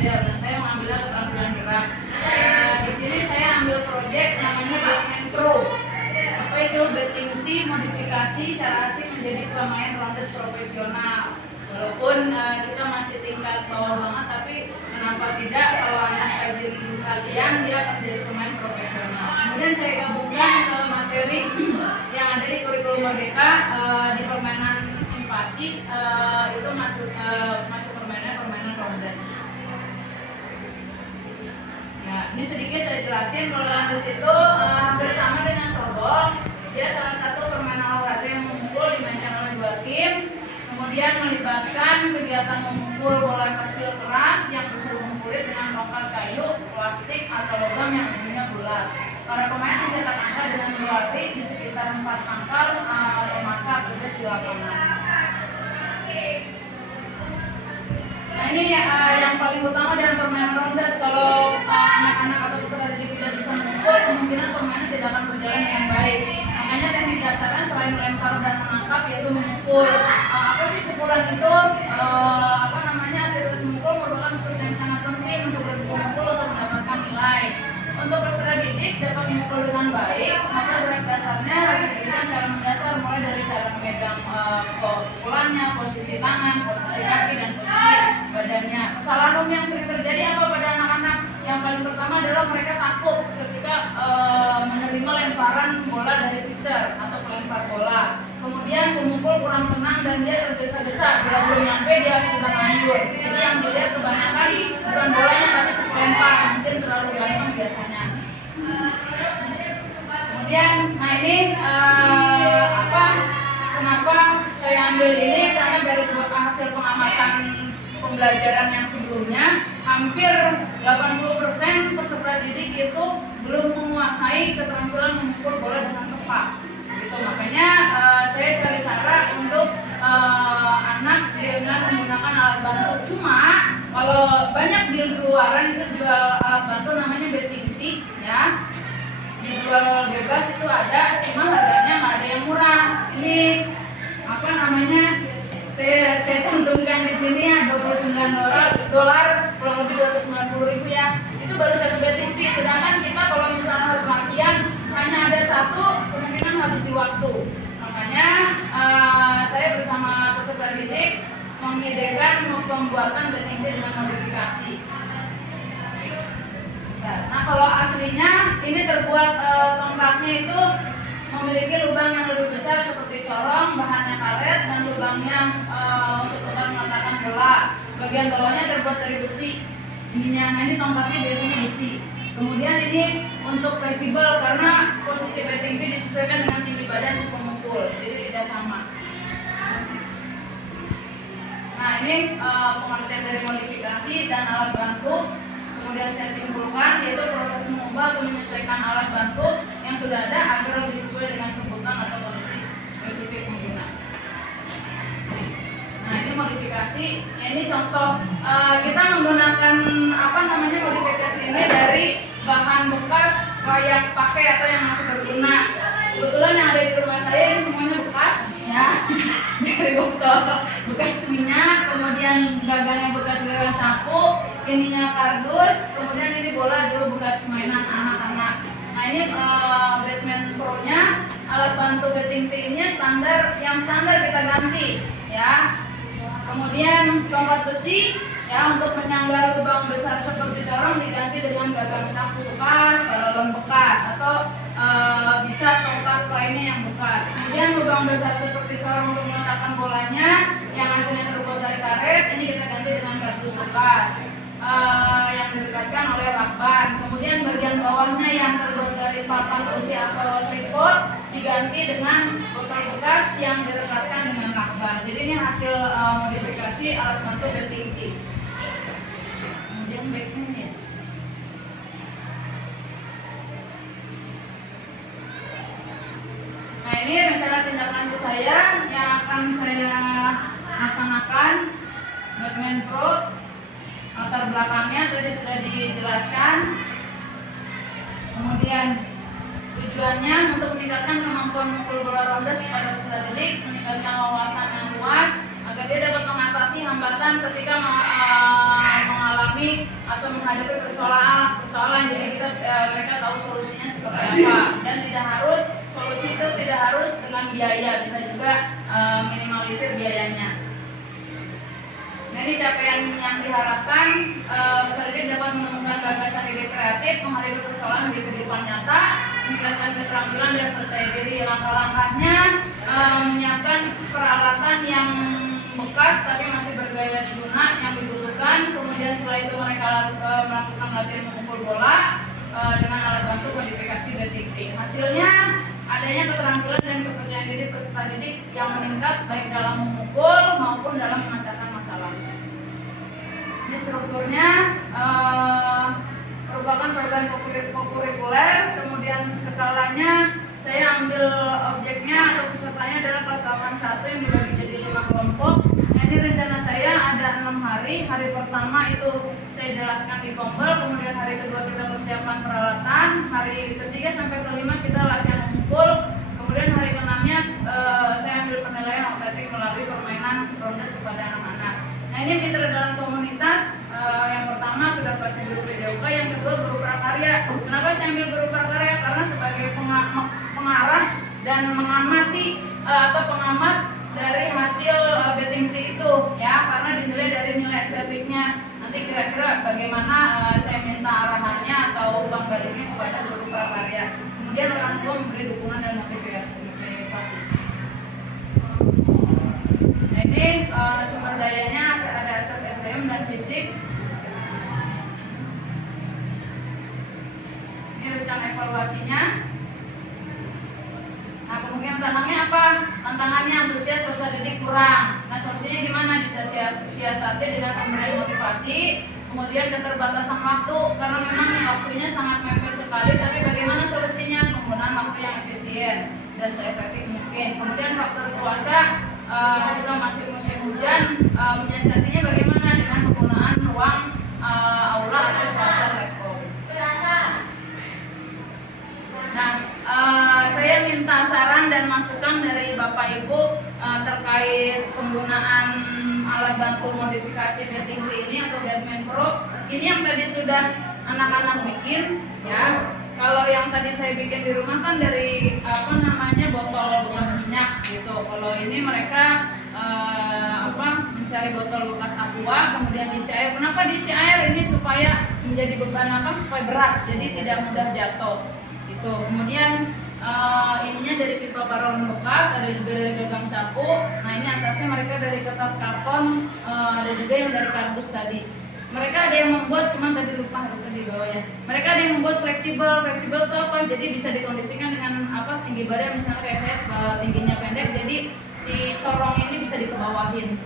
model. Dan saya mengambil keterampilan gerak. Di sini saya ambil proyek namanya Batman Pro. Apa itu? Betting team modifikasi cara asik menjadi pemain rondes profesional. Walaupun kita masih tingkat bawah banget, tapi kenapa tidak kalau anak rajin latihan dia akan menjadi pemain profesional. Kemudian saya gabungkan materi yang ada di kurikulum Merdeka di permainan invasi, itu masuk permainan rondes. Ya, ini sedikit saya jelasin. Kalau rondes itu hampir sama dengan softball. Dia salah satu permainan olahraga yang memukul dimainkan oleh dua tim. Kemudian melibatkan kegiatan memukul bola kecil keras yang berselang kulit dengan tongkat kayu, plastik, atau logam yang ujungnya bulat. Para pemain mencetak angka dengan berlatih di sekitar 4 pangkal maka bertugas di lapangan. Nah ini yang paling utama dalam permainan rondes. Kalau anak-anak atau peserta didik tidak bisa memukul, kemungkinan permainan tidak akan berjalan dengan baik. Makanya teknik dasarnya selain melempar dan menangkap yaitu memukul. Apa sih pukulan itu? Aktivitas memukul merupakan unsur yang sangat penting untuk berlatih memukul atau mendapatkan nilai. Untuk peserta didik dapat memukul dengan baik, maka gerak dasarnya harus diberikan secara mendasar, mulai dari cara memegang pukulannya, posisi tangan, posisi kaki, dan posisi badannya. Kesalahan umum yang sering terjadi apa pada anak-anak? Yang paling pertama adalah mereka takut ketika menerima lemparan bola dari pitcher atau pelempar bola. Kemudian pemukul kurang tenang dan dia tergesa-gesa, bila belum nyampe dia sudah ngayur. Jadi yang dilihat kebanyakan bukan bolanya tapi si pelempar, mungkin terlalu ganteng biasanya. Kemudian, nah ini kenapa saya ambil ini, karena dari hasil pengamatan pembelajaran yang sebelumnya, hampir 80% peserta didik itu belum menguasai keterampilan memukul bola dengan tepat. Gitu. Makanya saya cari cara untuk anak dengan menggunakan alat bantu. Cuma kalau banyak di luaran itu jual alat bantu namanya betting tee, ya, dijual bebas itu ada, cuma harganya nggak ada yang murah. Ini apa namanya? Saya cantumkan di sini ya, $29, kurang lebih 290.000 ya. Itu baru satu betting tee. Sedangkan kita kalau misalnya harus latihan hanya ada satu, kemungkinan habis di waktu. Makanya saya bersama peserta didik mengidekan pembuatan betting tee dengan modifikasi. Nah kalau aslinya ini terbuat tongkatnya itu memiliki lubang yang lebih besar seperti corong, bahannya karet, dan lubangnya untuk tempat meletakkan bola. Bagian bawahnya terbuat dari besi. Nah ini tongkatnya biasanya besi. Kemudian ini untuk fleksibel karena posisi betting tee disesuaikan dengan tinggi badan si pemukul, jadi tidak sama. Nah ini pengertian dari modifikasi dan alat bantu. Kemudian saya simpulkan yaitu proses mengubah atau menyesuaikan alat bantu yang sudah ada agar lebih sesuai dengan kebutuhan atau kondisi spesifik pengguna. Nah ini modifikasi. Ya, ini contoh kita menggunakan modifikasi ini dari bahan bekas layak pakai atau yang masih berguna. Kebetulan yang ada di rumah saya ini semuanya bekas, ya, dari botol bekas minyak, kemudian gagannya bekas gagang sapu, ininya kardus, kemudian ini bola dulu bekas mainan anak-anak. Nah ini Batman Pro-nya, alat bantu betting tee-nya yang standar kita ganti, ya. Kemudian tongkat besi, ya, untuk menyanggar lubang besar seperti corong diganti dengan gagang sapu bekas, galon bekas, atau bisa tongkat lainnya yang bekas. Kemudian lubang besar seperti corong untuk meletakkan bolanya yang hasilnya terbuat dari karet, ini kita ganti dengan kardus bekas yang didekatkan oleh lakban. Kemudian bagian bawahnya yang terbuat dari papan besi atau tripod diganti dengan botol bekas yang didekatkan dengan lakban. Jadi ini hasil modifikasi alat bantu betting tee. Kemudian backnya ya. Nah ini rencana tindak lanjut saya yang akan saya laksanakan. Batman Pro, latar belakangnya tadi sudah dijelaskan. Kemudian tujuannya untuk meningkatkan kemampuan memukul bola rondes pada peserta didik, meningkatkan wawasan yang luas agar agar dia dapat mengatasi hambatan ketika mengalami atau menghadapi persoalan. Jadi mereka tahu solusinya seperti apa, dan solusi itu tidak harus dengan biaya, bisa juga minimalisir biayanya. Nah, ini capaian yang diharapkan, peserta didik dapat menemukan gagasan ide kreatif, menghadapi persoalan di kehidupan nyata, meningkatkan keterampilan dan percaya diri. Langkah-langkahnya, menyiapkan peralatan yang bekas tapi masih bergaya guna yang dibutuhkan. Kemudian setelah itu mereka melakukan latihan memukul bola dengan alat bantu modifikasi detektif. Hasilnya adanya keterampilan dan kepercayaan diri peserta didik yang meningkat baik dalam memukul maupun dalam memecahkan masalah. Ini strukturnya merupakan program kokurikuler. Kemudian skalanya saya ambil objeknya atau pesertanya adalah kelas 81 yang dibagi jadi 5 kelompok. Nah, ini rencana saya ada 6 hari. Hari pertama itu saya jelaskan di kompel, kemudian hari kedua kita persiapan peralatan, hari ketiga sampai kelima kita latihan memukul, kemudian hari keenamnya saya ambil penilaian atletik melalui permainan rondes kepada anak-anak. Nah, ini mitra dalam komunitas. Yang pertama sudah pasti guru PDOK, yang kedua guru prakarya. Kenapa saya ambil guru prakarya? Karena sebagai pengarah dan mengamati atau pengamat dari hasil betting itu, ya, karena dinilai dari nilai estetiknya. Nanti kira-kira bagaimana saya minta arahannya atau ulang baliknya kepada guru prakarya. Kemudian orang tua memberi dukungan dan motivasi. Nah, ini sumber dayanya ada aset SDM dan fisik. Ini rencana evaluasinya. Nah, kemungkinan tantangannya apa? Tantangannya antusias peserta didik kurang. Nah, solusinya gimana? Disiasati dengan pemberian motivasi, kemudian keterbatasan waktu, karena memang waktunya sangat mepet sekali. Tapi bagaimana solusinya? Penggunaan waktu yang efisien dan seefektif mungkin. Kemudian faktor cuaca, kita masih musim hujan, menyiasatinya bagaimana? Dengan penggunaan ruang aula atau suasana laptop. Nah, saya minta saran dan masukan dari Bapak Ibu terkait penggunaan alat bantu modifikasi betting ini atau Batman Pro. Ini yang tadi sudah anak-anak bikin, ya. Kalau yang tadi saya bikin di rumah kan dari botol bekas minyak gitu. Kalau ini mereka mencari botol bekas aqua, kemudian diisi air. Kenapa diisi air? Ini supaya menjadi beban supaya berat, jadi tidak mudah jatuh. Gitu. Kemudian ininya dari pipa paralon bekas, ada juga dari gagang sapu. Nah, ini atasnya mereka dari kertas karton, ada juga yang dari kardus tadi. Mereka ada yang membuat, cuman tadi lupa harusnya di bawahnya. Mereka ada yang membuat fleksibel itu apa? Jadi bisa dikondisikan dengan tinggi badan, misalnya kayak saya tingginya pendek, jadi si corong ini bisa dikebawahin.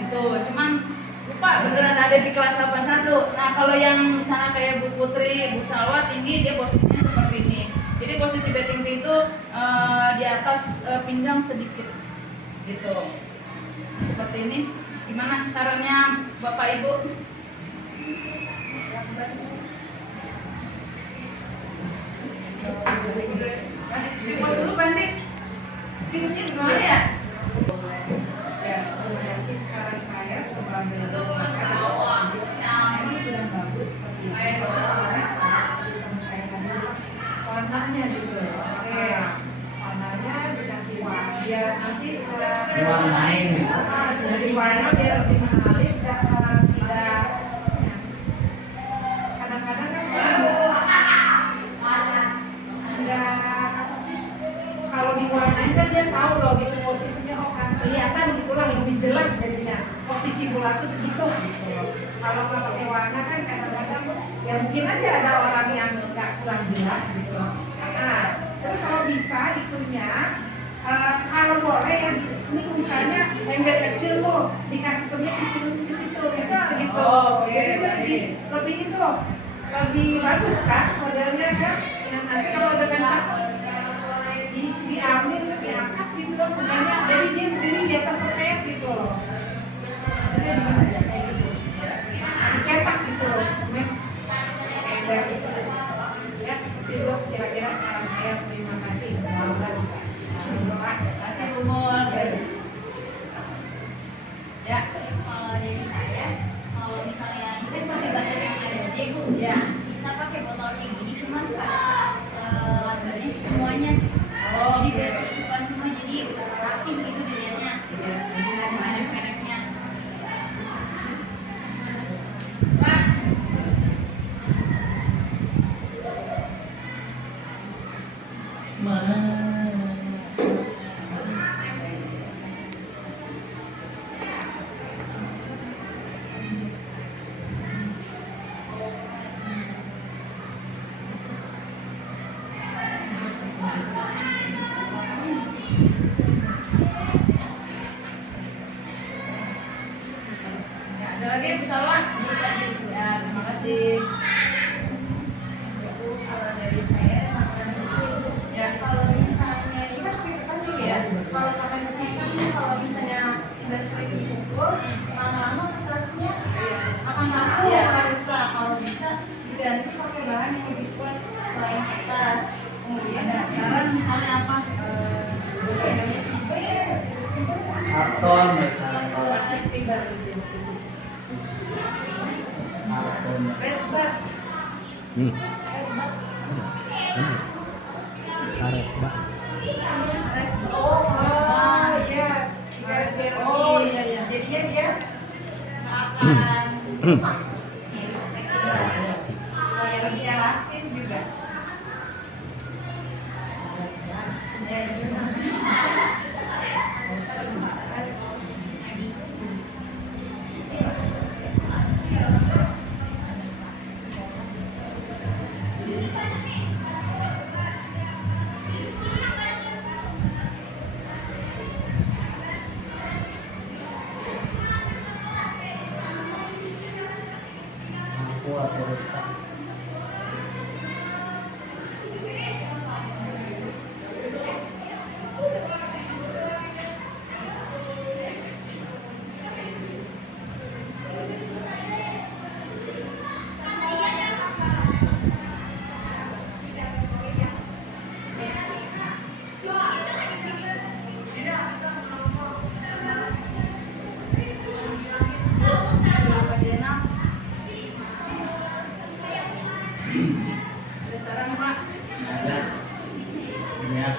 Itu, cuman lupa beneran ada di kelas 81. Nah, kalau yang misalnya kayak Bu Putri, Bu Salwa tinggi, dia posisinya seperti ini. Jadi posisi betting itu di atas pinggang sedikit, gitu. Nah, seperti ini. Gimana sarannya Bapak Ibu? Di pos dulu Pandik. Di mesin gimana ya? Ya, terima kasih. Saran saya sebagai memang sudah bagus seperti itu. Seperti teman saya tadi, warnanya juga. Oke, warnanya dikasih warna. Biar nanti warnain. Jadi warna biar lebih menarik dan tidak. Kadang-kadang kan nggak apa sih? Kalau diwarnain kan dia tahu loh gitu posisinya, kan kelihatan gitulah, lebih jelas jadinya posisi bola tuh segitu gitu. Kalau nggak pakai warna kan kadang-kadang ya mungkin aja ada orang yang nggak kurang jelas gitu. Nah, terus kalau bisa itunya kalau boleh ya ini misalnya ember kecil tuh dikasih semut kecil ke situ bisa gitu. Jadi lebih itu lebih bagus kan modelnya kan. Yang nanti kalau dengan diambil diangkat gitu loh sebenarnya, jadi dia berdiri di atas sepet gitu loh. Maksudnya gimana ya kayak gitu? Dicetak gitu loh semen ember gitu. Ya seperti itu kira-kira saran saya. Terima kasih. Mudah-mudahan bisa. Terima kasih umur. cuman pada saat lambannya semuanya. Jadi biar kesukaan semua, jadi rapi gitu dilihatnya, nggak ada merek-mereknya. Ya, ada lagi Bu Salwa? Ya, terima kasih. Kalau dari saya, Ya. kalau misalnya ini kan pasti ya, kalau sampai bekas kan kalau misalnya sudah sering dipukul, lama-lama kertasnya akan kaku, Iya. akan rusak. Kalau bisa diganti pakai bahan yang lebih kuat selain kertas. Kemudian Ada saran misalnya apa? Karton, yang keluarnya fiber. karton. Red Bar. Karet bak. Oh iya, biar Oh iya iya. jadinya dia Akan rusak. Ya, bisa fleksibel. kayak lebih elastis juga. Aku atau rusak. Pak Jenal. Ada saran Pak? Ada. Ini ya.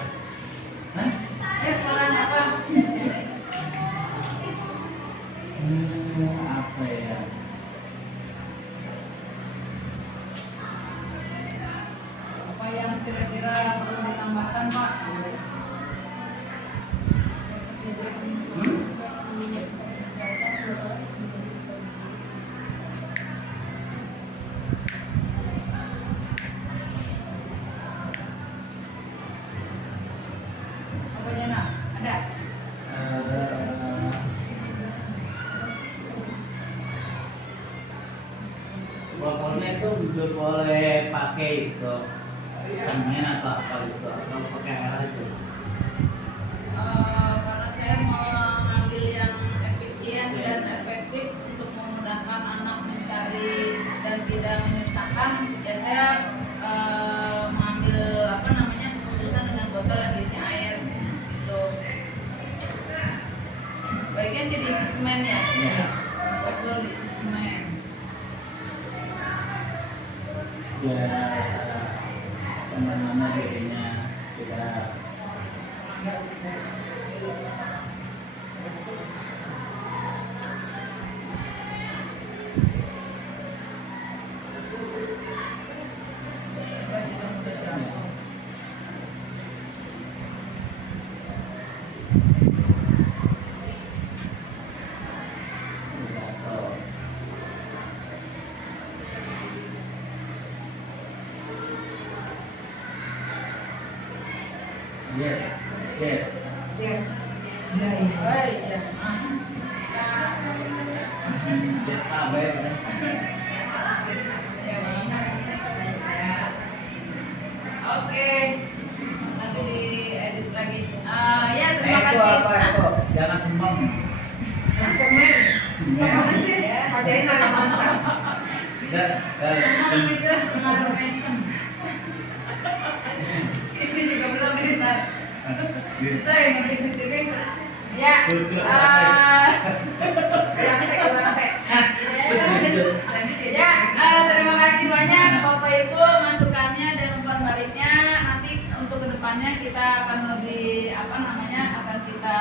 Hah? Saran apa? Apa ya? Apa yang kira-kira perlu ditambahkan Pak? Apa Jenal? Ada? Pokoknya itu udah boleh pakai itu semen atau apa gitu atau pakai air itu. Karena saya mau ngambil yang efisien dan efektif untuk memudahkan anak mencari dan tidak menyusahkan, ya saya mengambil apa namanya keputusan dengan botol yang diisi air gitu. Baiknya sih diisi semen ya, Iya. botol diisi semen. Biar teman-teman dirinya tidak Agar tidak mudah jatuh. jatuh. Iya, iya. Jet. Jai. Oh iya. Jet AB kan. Oke, nanti diedit lagi. Ya terima Itu kasih. apa itu? Jangan semem. Yang semen. Sama sih. Ya, kerjain anak mantap. Senang itu senang mesem. Ini juga belum pintar. Bisa ya ngasih di sini. Ya. Ya, terima kasih banyak Bapak Ibu masukannya dan kedepannya kita akan lebih akan kita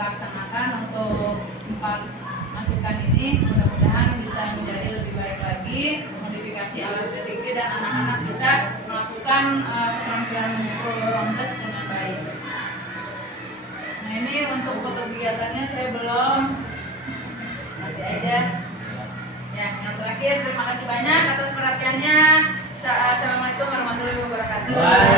laksanakan untuk 4 masukan ini. Mudah-mudahan bisa menjadi lebih baik lagi, modifikasi alat PTV dan anak-anak bisa melakukan keterampilan memukul rondes dengan baik. Nah, ini untuk foto kegiatannya saya belum, nanti aja. Ya, yang terakhir terima kasih banyak atas perhatiannya. Assalamualaikum warahmatullahi wabarakatuh.